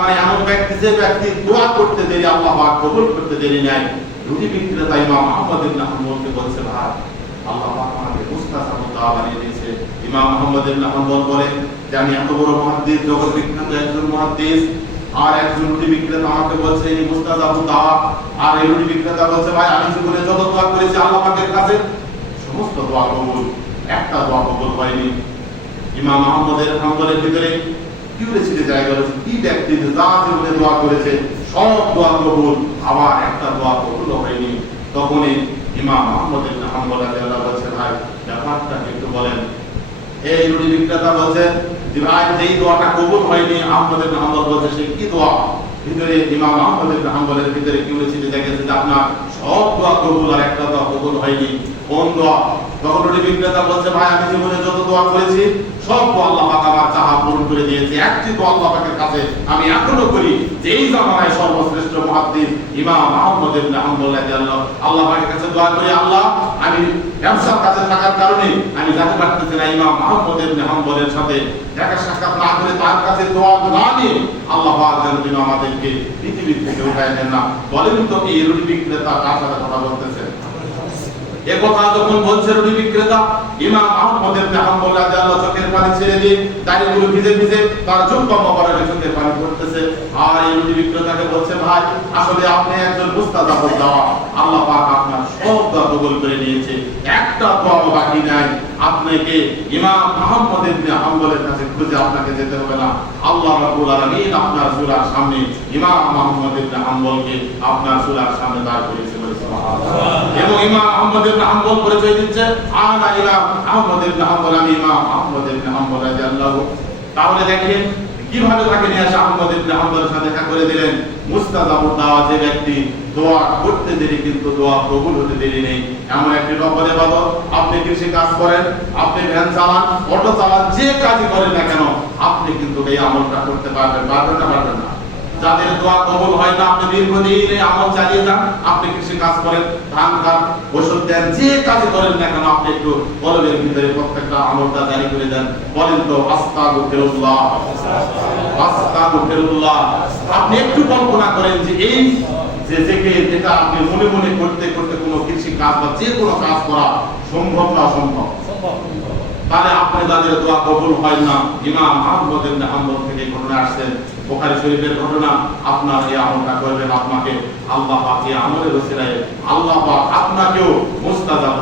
মানে এমন ব্যক্তি, যে ব্যক্তি দোয়া করতে দেরি, আল্লাহ পাক কবুল করতে দেরি নাই। রুটি বিক্রেতা ইমাম আহমদ ইবনে হাম্বলকে বলছে, ভাই, আল্লাহ পাক আমাকে বানিয়ে দিয়েছে। ইমাম আহমদ ইবনে হাম্বল বলে, যে আমি এত বড় জগৎ বিখ্যাত একজন আর একজন রুটি বিক্রেতা আমাকে বলছে, এই আর এই রুটি বিক্রেতা বলছে, ভাই, আমি জীবনে যত দোয়া করেছি, আল্লাহ পাকের কাছে সমস্ত দোয়া কবুল, একটা দোয়া কবুল হয়নি। ইমাম আহমদের হাম্বলের ভিতরে জায়গা রয়েছে কি ব্যক্তি দোয়া করেছে, সব দোয়া কবুল, আবার একটা দোয়া কবুল হয়নি। তখনই ইমাম ইবনে হাম্বল রাদিয়াল্লাহু ভাই, ব্যাপারটা একটু বলেন? এই বিক্রেতা বলছে যে ভাই যেই দোয়াটা কবুল হয়নি, আহমদ ইবনে হাম্বল বলছে, সে কি দোয়া? ভিতরে ইমাম ইবনে হাম্বলের ভিতরে যে আপনার সব দোয়া কবুল আর একটা দোয়া কবুল হয়নি। কোন দোয়া? তখন রুটি বিক্রেতা বলছে, ভাই, আমি জীবনে যত দোয়া করেছি, সব আল্লাহ পাক আমার একটি তো আল্লাহ কাছে আমি এখনও করি যে এই জামানায় সর্বশ্রেষ্ঠ মুহাদ্দিস ইমাম আহমদ ইবনে আল্লাহ পাকের কাছে দোয়া করি, আল্লাহ, আমি ব্যবসার কাছে থাকার কারণে আমি যেতে পারতেছি না ইমাম আহমদ ইবনে সাথে দেখা সাক্ষাৎ না করে তার কাছে দোয়া না নিয়ে আল্লাহ যেন তিনি আমাদেরকে পৃথিবী থেকে উঠায় নেন না। বলেন তো এই রুটি বিক্রেতা কার সাথে কথা বলতেছেন? এ কথা যখন বলছে রুটি বিক্রেতা, ইমাম আহমদ ইবনে হাম্বল রাদিয়াল্লাহু চোখের পানি ছেড়ে দিয়ে দাড়িগুলো ভিজে ভিজে তার কম করার পানি আর এই রুটি বিক্রেতাকে বলছে, ভাই, আসলে আপনি একজন মুস্তাদা হয়ে যাওয়া আল্লাহ পাক আপনার সব কবুল করে নিয়েছে। একটা দোয়া বাকি নাই। আপনাকে ইমাম আহমদ ইবনে হাম্বলের কাছে খুঁজে আপনাকে যেতে হবে না। আল্লাহ রাব্বুল আলামিন আপনার সূরার সামনে ইমাম আহমদ ইবনে হাম্বলকে আপনার সূরার সামনে দাঁড় করিয়েছে বলে সুবহানাল্লাহ। এবং ইমাম আহমদ ইবনে হাম্বল পরিচয় দিচ্ছে, আনা ইমাম আহমদ ইবনে হাম্বল, আমি ইমাম আহমদ ইবনে হাম্বল রাদিয়াল্লাহু তাহলে দেখেন কীভাবে তাকে নিয়ে আসে আহমদ ইবনে হাম্বলের সাথে দেখা করে দিলেন? মুস্তাজাবুদ দাওয়া, যে ব্যক্তি দোয়া করতে দেরি কিন্তু দোয়া কবুল হতে দেরি নেই। এমন একটি নকল ইবাদত। আপনি কৃষি কাজ করেন? আপনি ভ্যান চালান, অটো চালান, যে কাজই করেন না কেন, আপনি কিন্তু এই আমলটা করতে পারবেন। পারবেন যাদের দোয়া কবুল হয় না, আপনি দীর্ঘদিন এই আমল চালিয়ে যান, আপনি কৃষি কাজ করেন, ধান ওষুধ দেন, যে কাজ করেন না কেন, আপনি একটু কলমের ভিতরে প্রত্যেকটা আমলটা জারি করে দেন। বলেন তো আপনি একটু কল্পনা করেন যে এই যে থেকে যেটা আপনি মনে মনে করতে করতে কোনো কৃষি কাজ বা যে কোনো কাজ করা সম্ভব না অসম্ভব? তাহলে আপনি তাদের দোয়া কবুল হয় না। ইমাম আহমদ ইবনে হাম্বল থেকে ঘটনা আসছেন বুখারী শরীফের ঘটনা। আপনার এই আমলটা করবেন আপনাকে। আল্লাহ পাক এই আমলের ওসিলায় আল্লাহ পাক আপনাকেও মুস্তাজাব